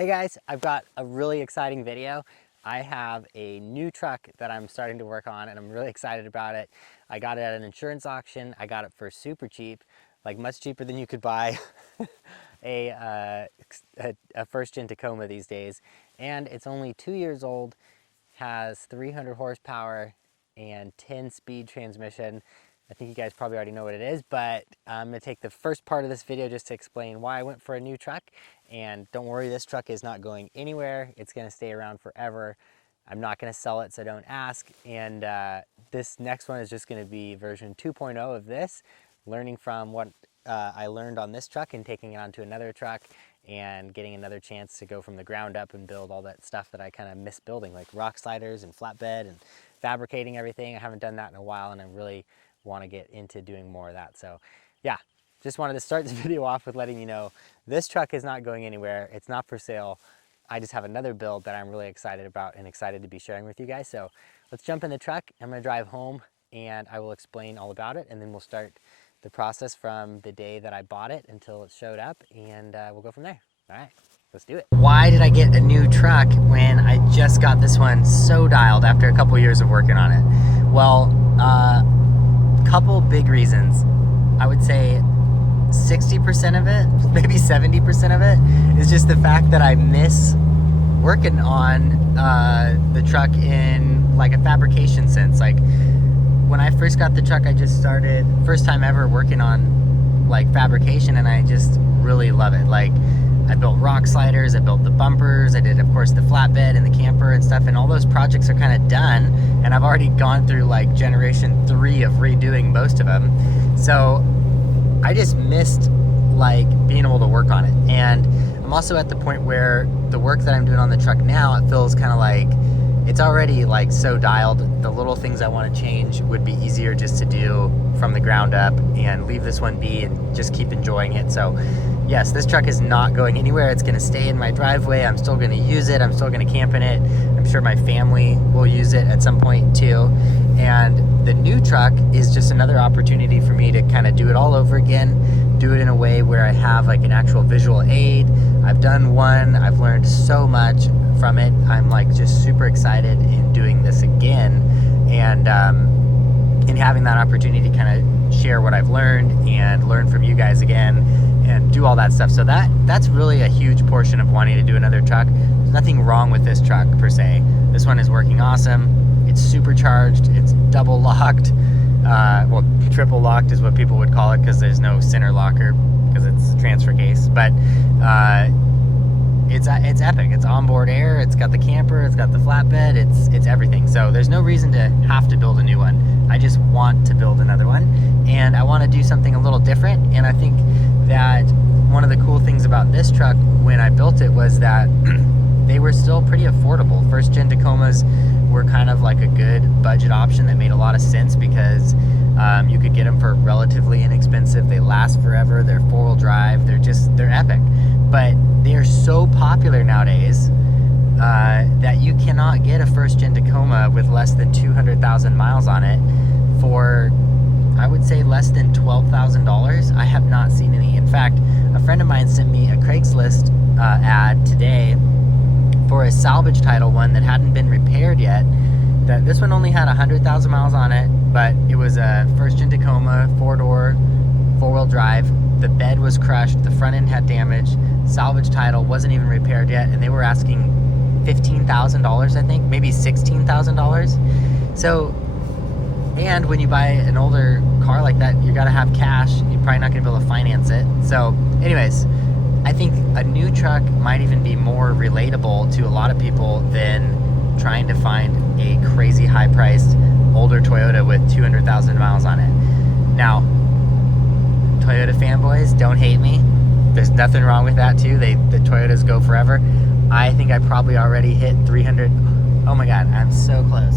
Hey guys, I've got a really exciting video. I have a new truck that I'm starting to work on and I'm really excited about it. I got it at an insurance auction. I got it for super cheap, like much cheaper than you could buy a first gen Tacoma these days. And it's only 2 years old, has 300 horsepower and 10-speed transmission. I think you guys probably already know what it is, but I'm gonna take the first part of this video just to explain why I went for a new truck. And don't worry, this truck is not going anywhere. It's gonna stay around forever. I'm not gonna sell it, so don't ask. And this next one is just gonna be version 2.0 of this, learning from what I learned on this truck and taking it onto another truck and getting another chance to go from the ground up and build all that stuff that I kind of miss building, like rock sliders and flatbed and fabricating everything. I haven't done that in a while and I really want to get into doing more of that. So yeah, just wanted to start this video off with letting you know this truck is not going anywhere. It's not for sale. I just have another build that I'm really excited about and excited to be sharing with you guys. So let's jump in the truck. I'm gonna drive home and I will explain all about it, and then we'll start the process from the day that I bought it until it showed up, and we'll go from there. All right, let's do it. Why did I get a new truck when I just got this one so dialed after a couple years of working on it? Well, couple big reasons. I would say 60% of it, maybe 70% of it, is just the fact that I miss working on the truck in like a fabrication sense. Like when I first got the truck, I just started, first time ever working on like fabrication, and I just really love it. Like I built rock sliders, I built the bumpers, I did of course the flatbed and the camper and stuff, and all those projects are kind of done, and I've already gone through like generation 3 of redoing most of them. So I just missed like being able to work on it. And I'm also at the point where the work that I'm doing on the truck now, it feels kind of like it's already like so dialed. The little things I want to change would be easier just to do from the ground up and leave this one be and just keep enjoying it. So yes, this truck is not going anywhere. It's going to stay in my driveway. I'm still going to use it. I'm still going to camp in it. I'm sure my family will use it at some point too. And the new truck is just another opportunity for me to kind of do it all over again, do it in a way where I have like an actual visual aid. I've done one. I've learned so much from it. I'm like just super excited in doing this again, and in having that opportunity to kind of share what I've learned and learn from you guys again and do all that stuff. So that's really a huge portion of wanting to do another truck. There's nothing wrong with this truck per se. This one is working awesome. It's supercharged. It's double locked. Well, triple locked is what people would call it because there's no center locker because it's a transfer case. But it's epic. It's onboard air. It's got the camper. It's got the flatbed. It's everything. So there's no reason to have to build a new one. I just want to build another one, and I want to do something a little different. And I think that one of the cool things about this truck when I built it was that they were still pretty affordable. First gen Tacomas were kind of like a good budget option that made a lot of sense because you could get them for relatively inexpensive. They last forever. They're 4-wheel drive. They're epic. But they are so popular nowadays that you cannot get a first gen Tacoma with less than 200,000 miles on it for, I would say, less than $12,000. I have not seen any. In fact, a friend of mine sent me a Craigslist ad today for a salvage title one that hadn't been repaired yet. That this one only had 100,000 miles on it, but it was a first gen Tacoma, 4-door, 4-wheel drive. The bed was crushed, the front end had damage, salvage title wasn't even repaired yet, and they were asking $15,000, I think, maybe $16,000. So, and when you buy an older car like that, you gotta have cash. You're probably not gonna be able to finance it. So anyways, I think a new truck might even be more relatable to a lot of people than trying to find a crazy high-priced older Toyota with 200,000 miles on it. Now, Toyota fanboys, don't hate me. There's nothing wrong with that too. The Toyotas go forever. I think I probably already hit 300. Oh my God, I'm so close.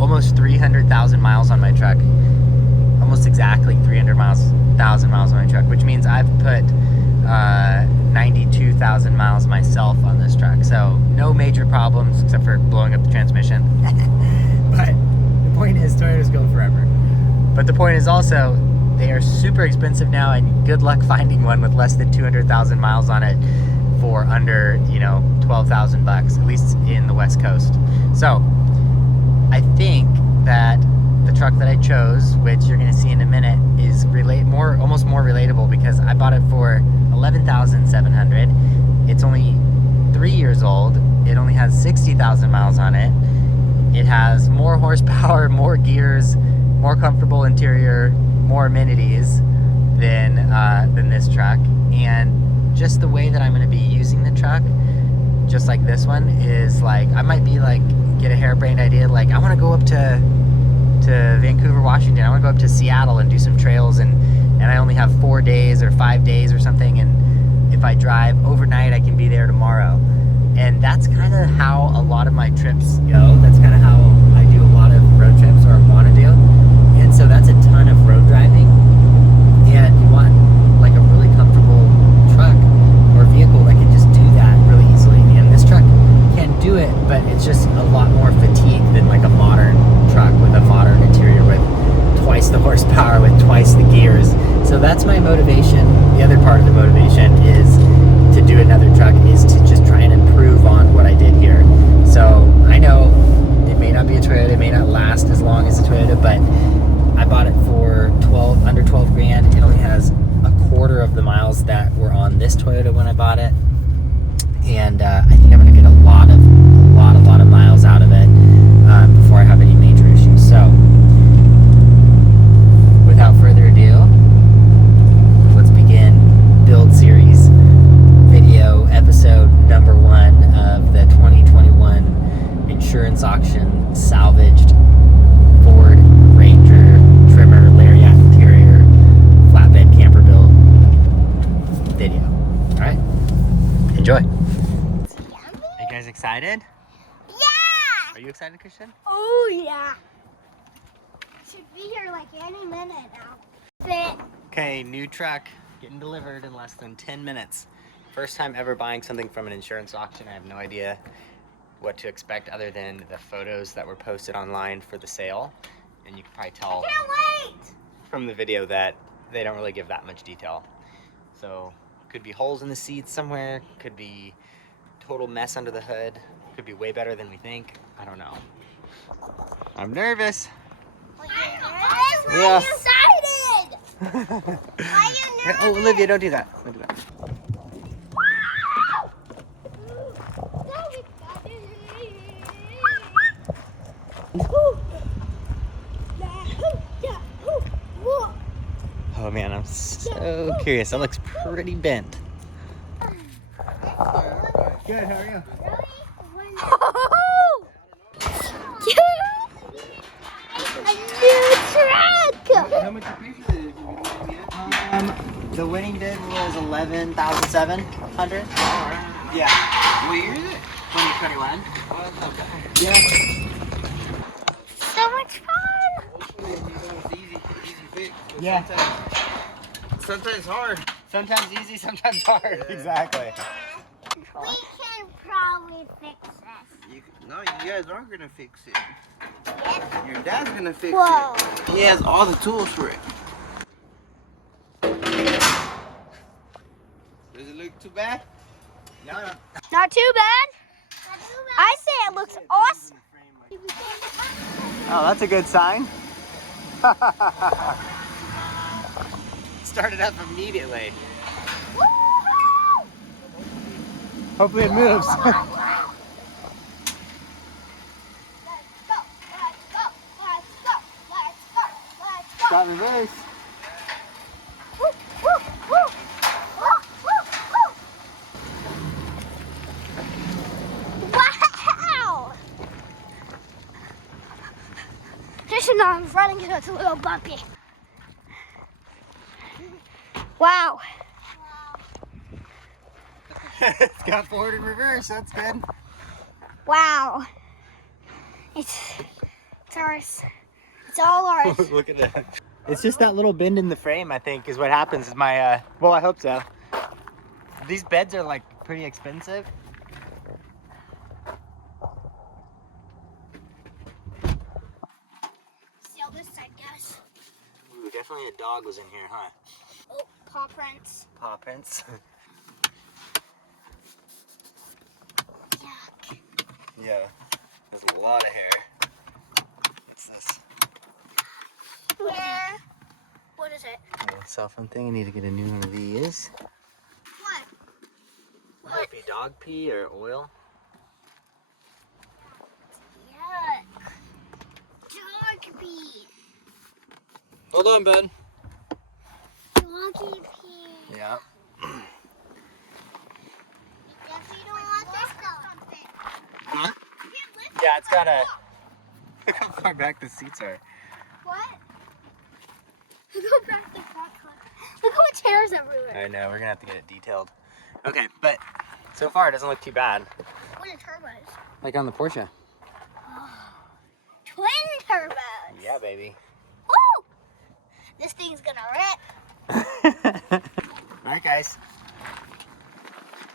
Almost 300,000 miles on my truck. Almost exactly 300,000 miles on my truck, which means I've put 92,000 miles myself on this truck. So no major problems except for blowing up the transmission. But the point is, Toyotas go forever. But the point is also, they are super expensive now, and good luck finding one with less than 200,000 miles on it for under, you know, 12,000 bucks, at least in the West Coast. So I think that the truck that I chose, which you're going to see in a minute, is almost more relatable, because I bought it for $11,700. It's only 3 years old. It only has 60,000 miles on it. It has more horsepower, more gears, more comfortable interior, more amenities than this truck. And just the way that I'm going to be using the truck, just like this one, is like, I might be like, get a harebrained idea, like I want to go up to Vancouver, Washington. I want to go up to Seattle and do some trails, and I only have 4 days or 5 days or something, and if I drive overnight I can be there tomorrow. And that's kind of how a lot of my trips go. That's kind of how I do a lot of road trips, or want to do. And so that's a ton of road driving, and you want like a really comfortable truck or vehicle that can just do that really easily. And this truck can do it, but it's just a lot more fatigue than like a modern truck with a modern interior with twice the horsepower, with twice the gears. So that's my motivation. The other part of the motivation is to do another truck, is to just try and improve on what I did here. So I know it may not be a Toyota, it may not last as long as a Toyota, but I bought it for under 12 grand. It only has a quarter of the miles that were on this Toyota when I bought it. And I think I'm gonna get a lot of miles out of it before I have any major issues. So without further ado, let's begin build series video episode number 1 of the 2021 insurance auction salvaged Ford Ranger Tremor lariat interior flatbed camper build video. All right, enjoy. Are you guys excited? Yeah! Are you excited, Christian? Oh yeah! Should be here like any minute now. Fit. Okay, new truck getting delivered in less than 10 minutes. First time ever buying something from an insurance auction. I have no idea what to expect other than the photos that were posted online for the sale. And you can probably tell Can't wait! from the video that they don't really give that much detail. So could be holes in the seats somewhere, could be total mess under the hood, could be way better than we think. I don't know. I'm nervous. Are you nervous? Why Yeah. are you excited? Why are you nervous? Oh, Olivia, don't do that. Don't do that. Oh man, I'm so curious. That looks pretty bent. Good, how are you? A new truck! How much you pay for this? The winning bid was $11,700. Yeah. What year is it? 2021. Oh, that's not bad. Yeah. So much fun! It's easy fix. But Yeah. Sometimes hard. Sometimes easy, sometimes hard. Yeah. Exactly. We can probably fix this. No, you guys aren't gonna fix it. Yes. Your dad's gonna fix Whoa. it. He has all the tools for it. Does it look too bad? No. Not too bad. I say it looks awesome. Oh, that's a good sign. Started up immediately. Woo-hoo! Hopefully it moves. Let's go, let's go. Got reverse. Woo, woo, woo. Woo, woo, woo. Wow! Just know I'm running because it's a little bumpy. Wow. It's got forward and reverse. That's good. Wow. It's ours. It's all ours. Look at that. It's just that little bend in the frame, I think, is what happens. Is my well, I hope so. These beds are like pretty expensive. See how this side goes. Ooh, definitely a dog was in here, huh? Oh, paw prints. Paw prints. Yuck. Yeah, there's a lot of hair. What's this? Where? What is it? A little cell phone thing. I need to get a new one of these. What? Might be dog pee or oil. Yuck. Dog pee. Hold on, bud. Doggy pee. Yeah. If you don't want this something. Huh? Yeah, it's got a. Look how far back the seats are. What? Go back the front car. Look how much hair is everywhere. I know, we're gonna have to get it detailed. Okay, but so far it doesn't look too bad. What are turbos? Like on the Porsche. Twin turbos. Yeah, baby. Woo! This thing's gonna rip. Alright, guys.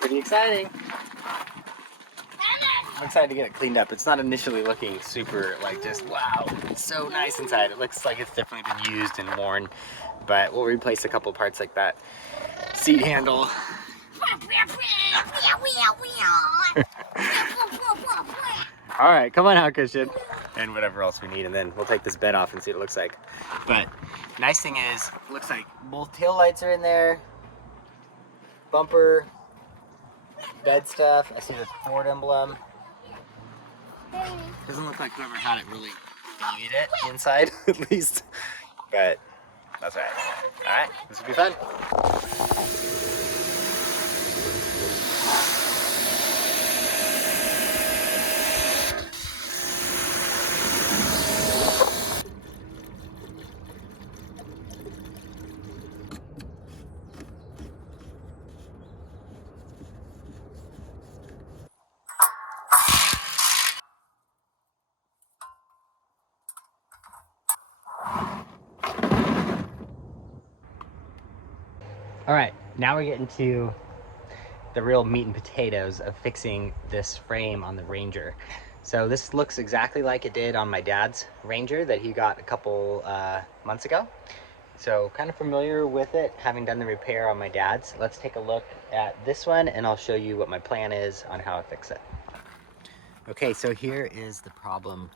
Pretty exciting. I'm excited to get it cleaned up. It's not initially looking super, like, just wow, it's so nice inside. It looks like it's definitely been used and worn, but we'll replace a couple parts like that seat handle. All right, come on out, Christian. And whatever else we need, and then we'll take this bed off and see what it looks like. But nice thing is, it looks like both tail lights are in there, bumper, bed stuff. I see the Ford emblem. Doesn't look like whoever had it really valued it inside, at least. But that's all right. All right, this will be fun. All right, now we're getting to the real meat and potatoes of fixing this frame on the Ranger. So this looks exactly like it did on my dad's Ranger that he got a couple months ago. So kind of familiar with it, having done the repair on my dad's. Let's take a look at this one and I'll show you what my plan is on how to fix it. Okay, so here is the problem,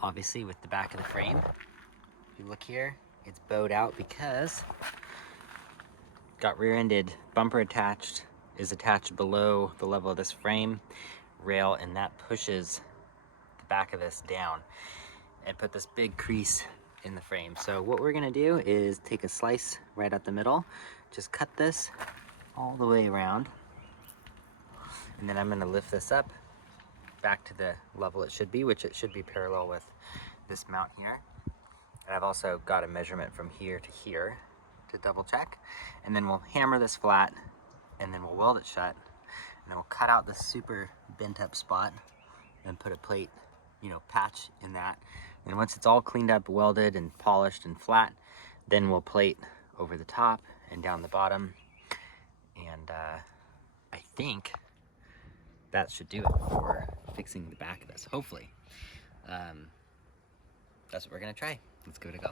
obviously, with the back of the frame. If you look here, it's bowed out because got rear-ended bumper attached, is attached below the level of this frame rail, and that pushes the back of this down and put this big crease in the frame. So what we're gonna do is take a slice right out the middle, just cut this all the way around, and then I'm gonna lift this up back to the level it should be, which it should be parallel with this mount here. And I've also got a measurement from here to here to double check, and then we'll hammer this flat, and then we'll weld it shut, and then we'll cut out the super bent up spot and put a plate, you know, patch in that. And once it's all cleaned up, welded and polished and flat, then we'll plate over the top and down the bottom. And I think that should do it for fixing the back of this, hopefully. That's what we're gonna try. Let's give it a go.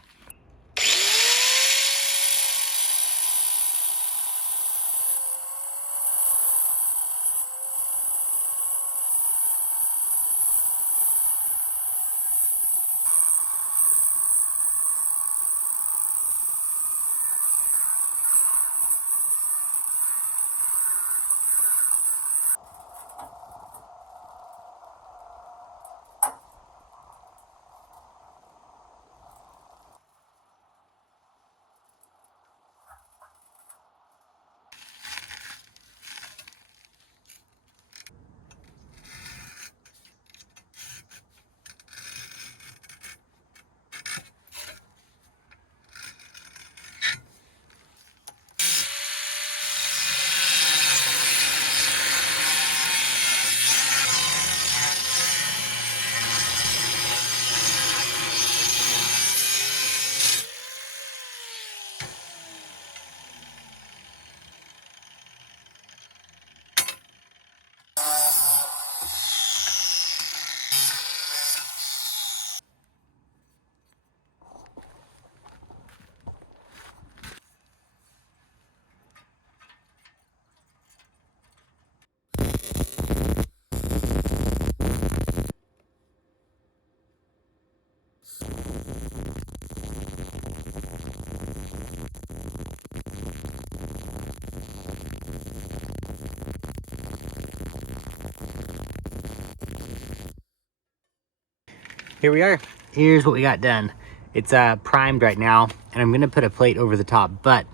here we are. Here's what we got done. It's primed right now, and I'm gonna put a plate over the top. But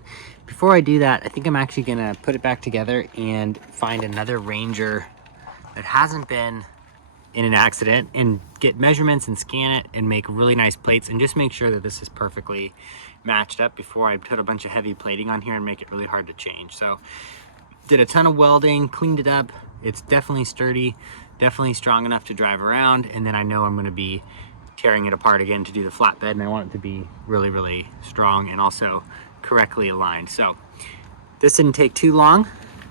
before I do that, I think I'm actually gonna put it back together and find another Ranger that hasn't been in an accident and get measurements and scan it and make really nice plates and just make sure that this is perfectly matched up before I put a bunch of heavy plating on here and make it really hard to change. So did a ton of welding, cleaned it up. It's definitely sturdy, definitely strong enough to drive around. And then I know I'm gonna be tearing it apart again to do the flatbed, and I want it to be really, really strong and also correctly aligned. So this didn't take too long.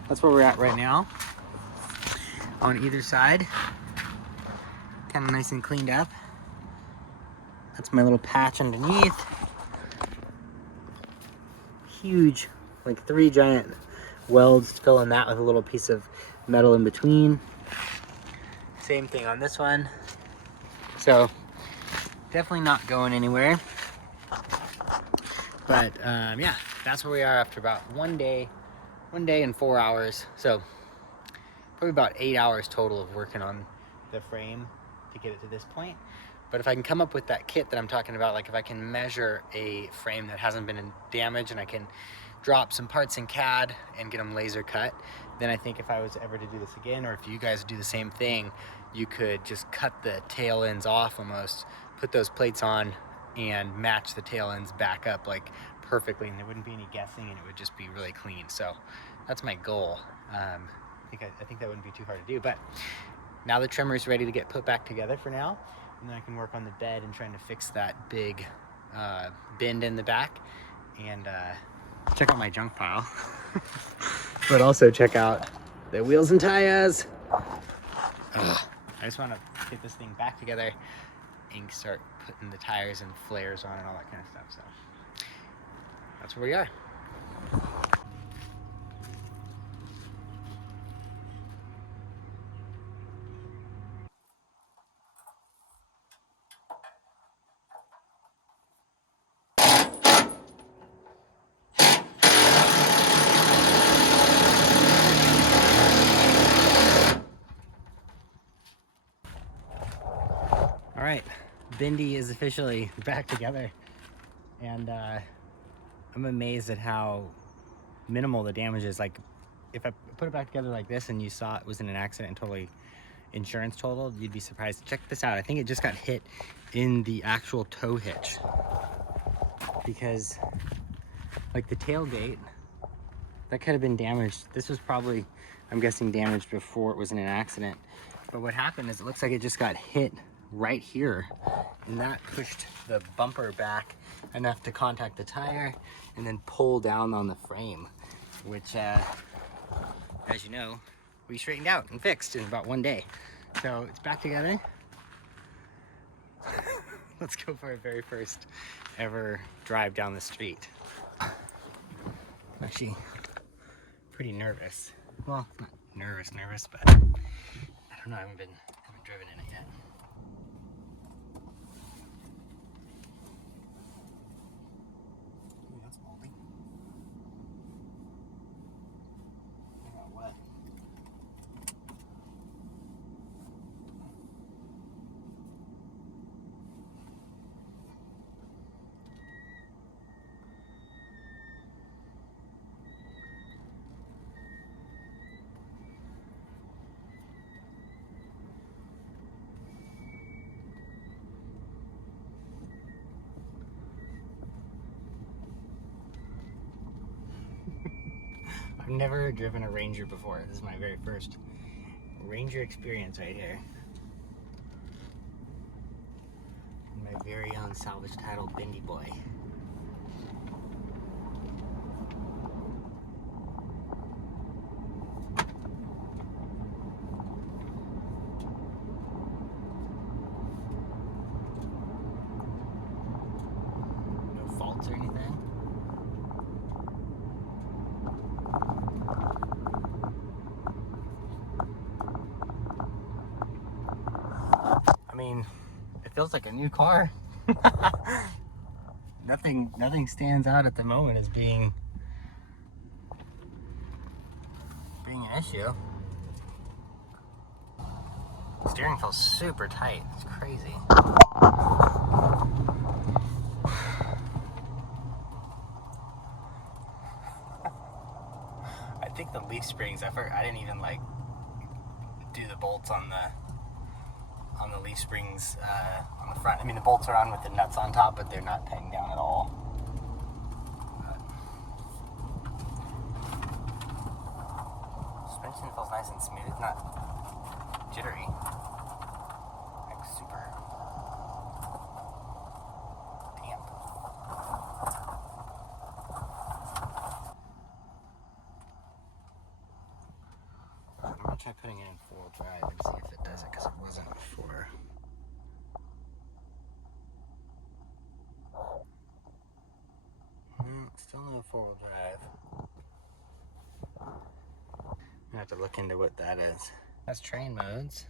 That's where we're at right now. On either side, kind of nice and cleaned up. That's my little patch underneath. Huge, like 3 giant welds filling that with a little piece of metal in between. Same thing on this one. So definitely not going anywhere. But yeah, that's where we are after about one day and 4 hours. So probably about 8 hours total of working on the frame to get it to this point. But if I can come up with that kit that I'm talking about, like if I can measure a frame that hasn't been in damage and I can drop some parts in CAD and get them laser cut, then I think if I was ever to do this again, or if you guys do the same thing, you could just cut the tail ends off almost, put those plates on and match the tail ends back up like perfectly, and there wouldn't be any guessing and it would just be really clean. So that's my goal. I think that wouldn't be too hard to do. But now the Tremor is ready to get put back together for now, and then I can work on the bed and trying to fix that big bend in the back, and check out my junk pile. But also check out the wheels and tires. I just want to get this thing back together and start putting the tires and flares on and all that kind of stuff. So that's where we are. All right, Bindi is officially back together, and I'm amazed at how minimal the damage is. Like, if I put it back together like this and you saw it was in an accident and totally insurance totaled, you'd be surprised. Check this out. I think it just got hit in the actual tow hitch, because like the tailgate, that could have been damaged. This was probably, I'm guessing, damaged before it was in an accident. But what happened is it looks like it just got hit right here, and that pushed the bumper back enough to contact the tire and then pull down on the frame, which as you know, we straightened out and fixed in about 1 day. So it's back together. Let's go for our very first ever drive down the street. I'm actually pretty nervous. Well, not nervous, but I don't know, I haven't driven in it yet. Ooh, that's moldy. I got wet. I've never driven a Ranger before. This is my very first Ranger experience right here. My very own salvage title Bindi boy. No faults or anything. I mean, it feels like a new car. Nothing stands out at the moment as being an issue. Steering feels super tight. It's crazy. I think the leaf springs, I didn't even like do the bolts on the leaf springs on the front. I mean, the bolts are on with the nuts on top, but they're not tightened down at all. Suspension feels nice and smooth, not jittery. Like super damp. I'm gonna try putting it in 4-wheel drive and see if it does it, because it wasn't before. Still no 4-wheel drive. I'm gonna have to look into what that is. That's train modes.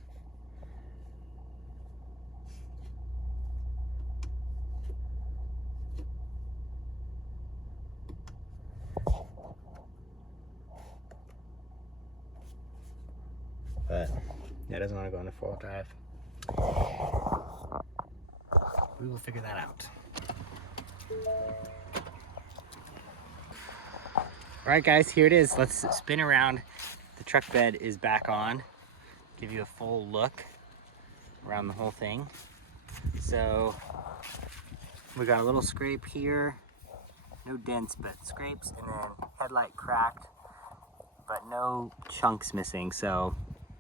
But yeah, it doesn't want to go into 4-wheel drive. We will figure that out. All right, guys, here it is. Let's spin around. The truck bed is back on. Give you a full look around the whole thing. So we got a little scrape here. No dents, but scrapes, and then headlight cracked, but no chunks missing. So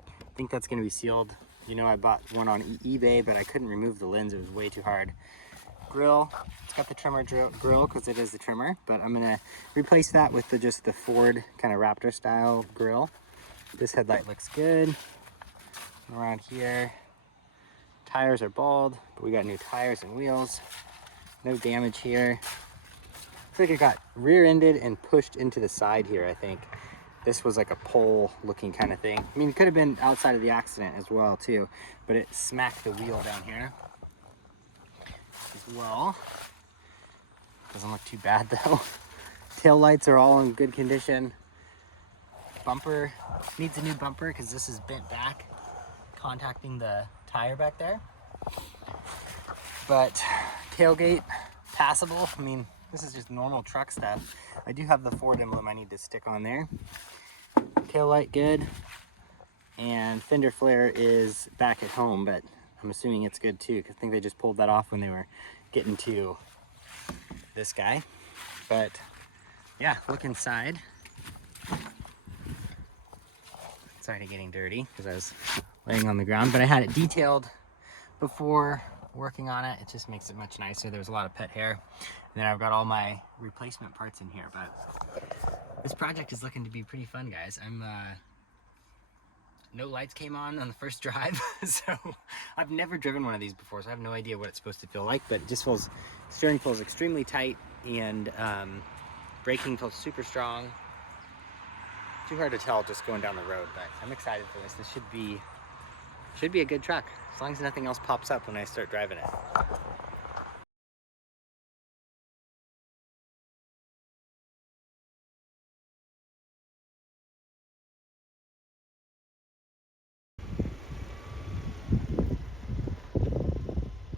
I think that's gonna be sealed. You know, I bought one on eBay, but I couldn't remove the lens. It was way too hard. Grill, it's got the Tremor grill because it is the Tremor, but I'm gonna replace that with just the Ford kind of Raptor style grill. This headlight looks good. Around here, tires are bald, but we got new tires and wheels. No damage here. Looks like it got rear-ended and pushed into the side here, I think. This was like a pole looking kind of thing. I mean, it could have been outside of the accident as well too, but it smacked the wheel down here as well. Doesn't look too bad though. Tail lights are all in good condition. Bumper needs a new bumper because this is bent back, contacting the tire back there. But tailgate passable. I mean, this is just normal truck stuff. I do have the Ford emblem I need to stick on there. Tail light good, and fender flare is back at home, but I'm assuming it's good too, because I think they just pulled that off when they were getting to this guy. But yeah, look inside. Sorry to getting dirty because I was laying on the ground, but I had it detailed before working on it. It just makes it much nicer. There's a lot of pet hair, and then I've got all my replacement parts in here. But this project is looking to be pretty fun, guys. No lights came on the first drive, so I've never driven one of these before, so I have no idea what it's supposed to feel like, but it just feels, steering feels extremely tight, and braking feels super strong. Too hard to tell just going down the road, but I'm excited for this. This should be a good truck, as long as nothing else pops up when I start driving it.